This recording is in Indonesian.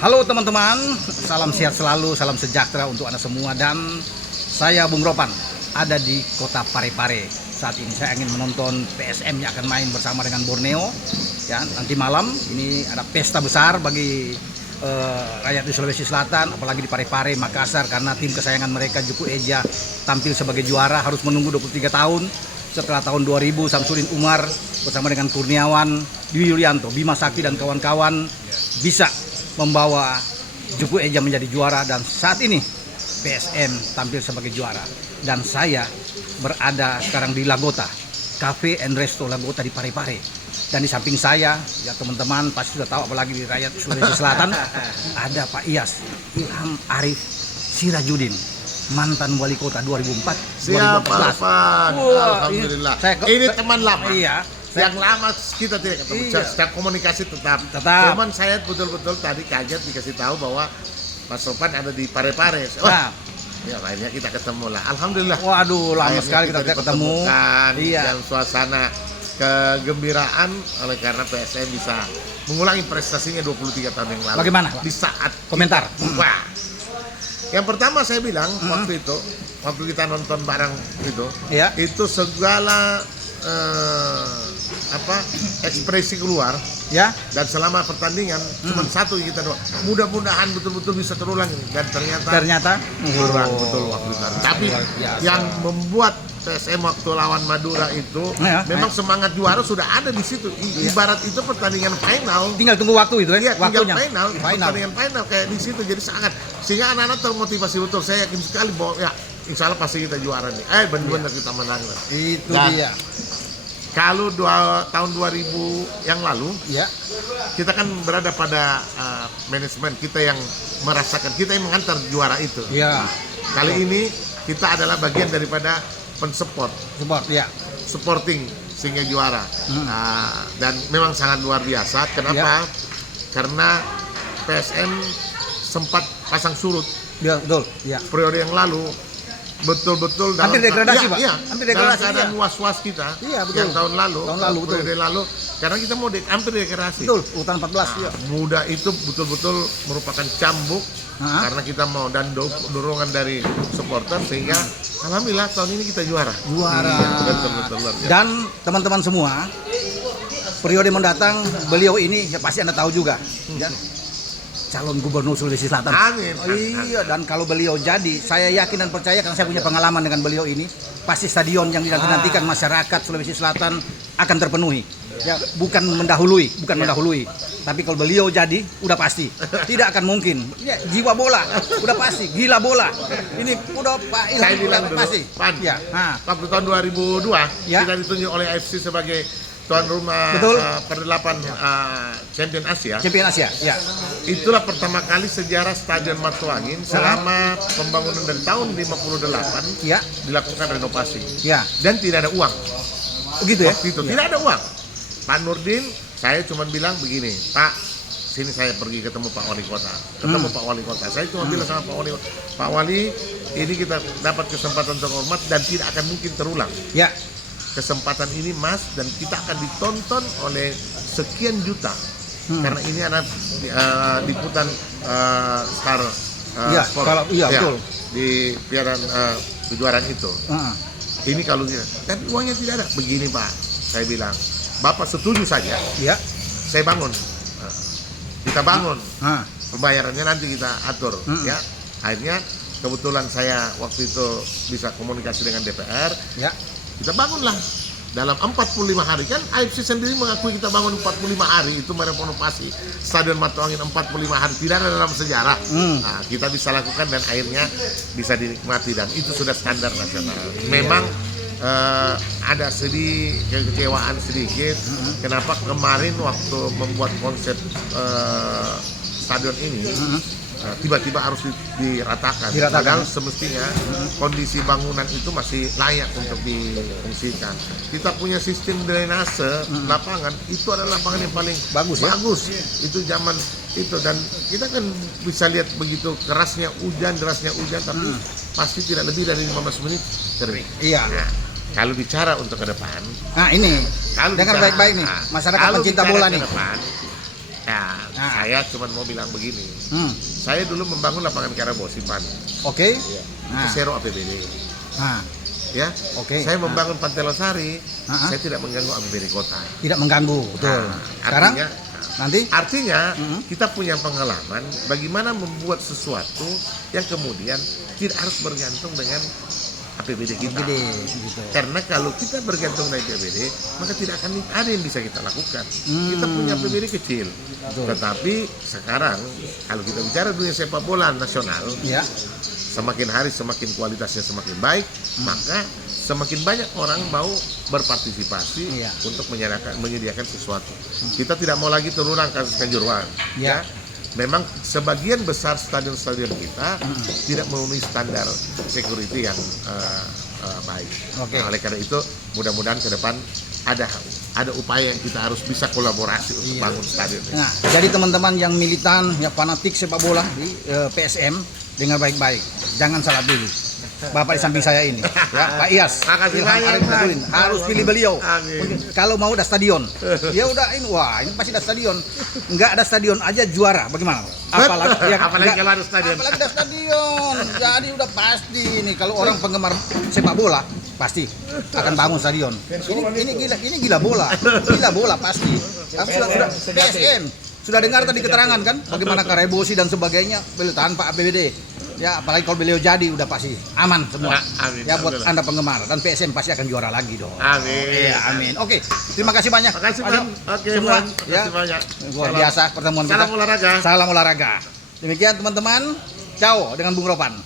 Halo teman-teman, salam sehat selalu, salam sejahtera untuk Anda semua. Dan saya Bung Ropan ada di kota Parepare. Saat ini saya ingin menonton PSM yang akan main bersama dengan Borneo. Ya, nanti malam ini ada pesta besar bagi rakyat di Sulawesi Selatan, apalagi di Parepare, Makassar, karena tim kesayangan mereka Juku Eja tampil sebagai juara. Harus menunggu 23 tahun setelah tahun 2000 Samsudin Umar bersama dengan Kurniawan, Dwi Yulianto, Bima Sakti dan kawan-kawan bisa membawa Juku Eja menjadi juara. Dan saat ini PSM tampil sebagai juara dan saya berada sekarang di Lagota Cafe and Resto Lagota di Parepare. Dan di samping saya, ya teman-teman pasti sudah tahu, apalagi di rakyat Sulawesi Selatan, ada Pak Iyas Ilham Arif Sirajudin, mantan wali kota 2004 Siap, 2014. Alfan. Alhamdulillah. Ini teman lama. Iya. Yang lama kita tidak ketemu. Iya. Setiap komunikasi tetap. Cuman saya betul-betul tadi kaget dikasih tahu bahwa Mas Sofan ada di Parepare. Nah, ya akhirnya kita ketemu lah. Alhamdulillah. waduh, lama Akhirnya sekali kita ketemu. Iya. Yang suasana kegembiraan oleh karena PSM bisa mengulangi prestasinya 23 tahun yang lalu. Bagaimana, Pak? Di saat Komentar. wah. Yang pertama saya bilang waktu itu, waktu kita nonton bareng itu, Iya. itu segala ekspresi keluar, Ya, dan selama pertandingan cuma satu yang kita doa, mudah-mudahan betul-betul bisa terulang ini. Dan ternyata kurang betul waktu itu. Tapi luar biasa. yang membuat PSM waktu lawan Madura itu Ya, memang semangat juara sudah ada di situ. Ibarat itu pertandingan final. tinggal tunggu waktu itu ya, Iya, tinggal waktunya. final, pertandingan final kayak di situ. Jadi sangat, sehingga anak-anak termotivasi betul. Saya yakin sekali bahwa ya insya Allah pasti kita juara nih. Benar-benar kita menang. Itu Dan dia. kalau tahun 2000 yang lalu, Ya. kita kan berada pada manajemen kita yang merasakan, kita yang mengantar juara itu. Ya. Kali ini kita adalah bagian daripada pensupport, Support ya. supporting sehingga juara. Dan memang sangat luar biasa. Kenapa? Karena PSM sempat pasang surut Ya, betul. Ya. periode yang lalu, betul-betul dalam Hampir degradasi, Pak. Iya, Hampir dalam degradasi, keadaan iya. was-was kita. Iya, betul. Yang tahun lalu, Betul. periode lalu, karena kita mau hampir degradasi. Betul, urutan 14 ya. Muda itu betul-betul merupakan cambuk karena kita mau, dan dorongan dari supporter, sehingga alhamdulillah tahun ini kita juara. Juara. Iya, betul-betul luar biasa. Dan teman-teman semua, periode mendatang beliau ini ya pasti Anda tahu juga, ya, calon gubernur Sulawesi Selatan. Amin. Iya, dan kalau beliau jadi, saya yakin dan percaya karena saya punya pengalaman dengan beliau ini, pasti stadion yang dinantikan masyarakat Sulawesi Selatan akan terpenuhi. Ya, bukan mendahului, tapi kalau beliau jadi, udah pasti, tidak akan mungkin. Ya, jiwa bola, udah pasti, gila bola. Ini udah Pak Ilham, Saya bilang udah dulu, pasti. Pan, Ya, waktu tahun 2002 Ya. kita ditunjuk oleh AFC sebagai tuan rumah Betul. per-8 Champion Asia. Champion Asia, ya. Itulah pertama kali sejarah Stadion Matuangin selama pembangunan dari tahun 58 Ya, dilakukan renovasi, ya. dan tidak ada uang. Begitu ya? Waktu itu tidak ada uang. Pak Nurdin, saya cuma bilang begini, Pak, sini saya pergi ketemu Pak Wali Kota. Pak Wali Kota. Saya cuma bilang sama Pak Wali, ini kita dapat kesempatan terhormat dan tidak akan mungkin terulang. Ya. Kesempatan ini Mas, dan kita akan ditonton oleh sekian juta. Karena ini anak liputan Star Iya, Sport. kalau iya, betul. Di piaran kejuaraan itu. Ini kalau tidak, tapi uangnya tidak ada. Begini Pak, saya bilang, Bapak setuju saja, Ya. saya bangun. Kita bangun. Ah. Pembayarannya nanti kita atur, ya. Akhirnya kebetulan saya waktu itu bisa komunikasi dengan DPR. Ya. Kita bangunlah dalam 45 hari, kan AFC sendiri mengakui kita bangun 45 hari itu merenovasi Stadion Matuangin 45 hari, tidak ada dalam sejarah. Nah, kita bisa lakukan dan akhirnya bisa dinikmati, dan itu sudah standar nasional. Memang ada kekecewaan sedikit. Kenapa kemarin waktu membuat konsep stadion ini tiba-tiba harus diratakan. Padahal semestinya kondisi bangunan itu masih layak untuk difungsikan. Kita punya sistem drainase lapangan, itu adalah lapangan yang paling bagus. Itu zaman itu, dan kita kan bisa lihat begitu derasnya hujan, tapi pasti tidak lebih dari 15 menit kering. Iya. Nah, kalau bicara untuk ke depan, Nah ini, dengar baik-baik nih, masyarakat pencinta bola nih. Depan, Ya, saya cuma mau bilang begini. Saya dulu membangun lapangan Karabosi, Pan. Oke. Iya. Itu zero APBD. Ya, Oke. saya membangun Pantai Losari, saya tidak mengganggu APBD kota. Tidak mengganggu, betul. Sekarang Artinya kita punya pengalaman bagaimana membuat sesuatu yang kemudian tidak harus bergantung dengan APBD kita. gitu. Karena kalau kita bergantung dengan APBD, maka tidak akan ada yang bisa kita lakukan. Kita punya APBD kecil. Betul. Tetapi sekarang kalau kita bicara dunia sepak bola nasional, Ya. semakin hari semakin kualitasnya semakin baik, maka semakin banyak orang mau berpartisipasi untuk menyediakan sesuatu. Kita tidak mau lagi terulang kasus Kanjuruhan. Ya. Memang sebagian besar stadion-stadion kita tidak memenuhi standar security yang baik. Nah, oleh karena itu mudah-mudahan ke depan ada upaya yang kita harus bisa kolaborasi untuk bangun stadion. Nah, jadi teman-teman yang militan, yang fanatik sepak bola di PSM, dengar baik-baik, jangan salah pilih. Bapak di samping saya ini, ya, Pak Iyas. Makasih banyak, harus pilih beliau. Amin. Kalau mau ada stadion, ya udah ini pasti ada stadion. Enggak ada stadion aja juara, bagaimana? Apalagi kalau ada stadion. Apalagi ada stadion. Jadi udah pasti ini kalau orang penggemar sepak bola pasti akan bangun stadion. Ini gila bola pasti. Sudah PSM sudah dengar tadi keterangan kan, bagaimana Karabosi dan sebagainya tanpa APBD. Ya, apalagi kalau beliau jadi udah pasti aman semua. Amin. Ya buat Anda penggemar, dan PSM pasti akan juara lagi dong. Amin. Ya, amin. Oke, terima kasih banyak. Makasih, Bang. Oke, semua. Bang. Makasih banyak. Luar biasa pertemuan kita. Salam olahraga. Salam olahraga. Demikian teman-teman. Ciao dengan Bung Ropan.